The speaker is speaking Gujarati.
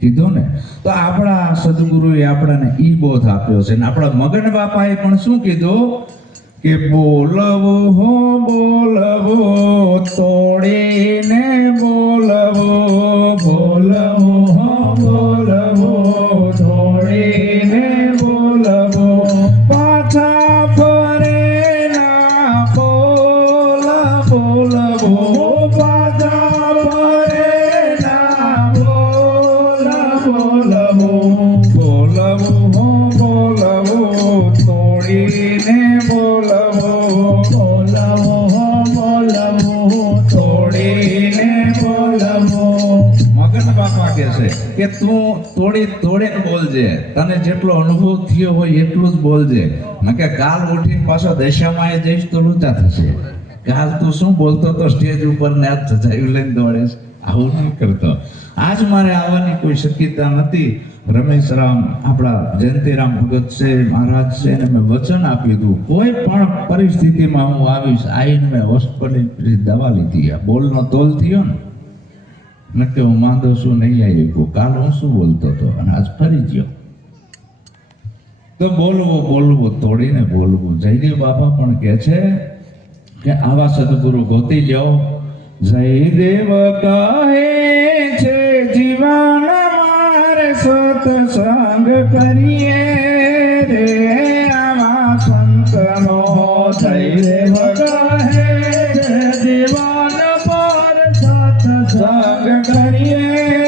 કીધું ને. તો આપણા સદગુરુએ આપણને ઈ બોધ આપ્યો છે. ને આપણા મગન બાપાએ પણ શું કીધું કે બોલવો હો બોલવો તોડીને બોલવો, બોલવો હો બોલવો તોડીને બોલવો, પાછા ફરે ના બોલ બોલવો, પાછા ફરે ના બોલ બોલવો, બોલવો હો બોલવો તોડીને બોલવો, બોલવો હો બોલવો તોડીને બોલવો. મગન બાપા કહે છે કે તું તોડીને બોલજે, તને જેટલો અનુભવ થયો હોય એટલું જ બોલજે, નકે કાલ ઉઠીને પાછો દશામાં જઈશ તો લૂંચા થશે. કાલ તું શું બોલતો તો સ્ટેજ ઉપર ને આજ સજાયું લઈને દોડે, આવું નહીં કરતો. આજ મારે આવવાની કોઈ શક્યતા નથી. રમેશરામ આપણા જયંતિરામ ભગત છે મહારાજ છે એને મેં વચન આપ્યું હતું કોઈ પણ પરિસ્થિતિમાં હું આવીશ, આવીને મેં હોસ્પિટલ દવા લીધી. આ બોલનો તોલ થયો ને નક્કી હું માંદો શું નહીં આવી ગયો. કાલ હું શું બોલતો હતો અને આજ ફરી ગયો. તો બોલવું બોલવું તોડીને બોલવું. જયદેવ બાપા પણ કહે છે કે આવા સદગુરુ ગોતી લ્યો. જયદેવ કહે છે જીવન મારે સત્સંગ કરીએ રે આવા સંતનો. જયદેવ કહે જીવન પર સત્સંગ કરીએ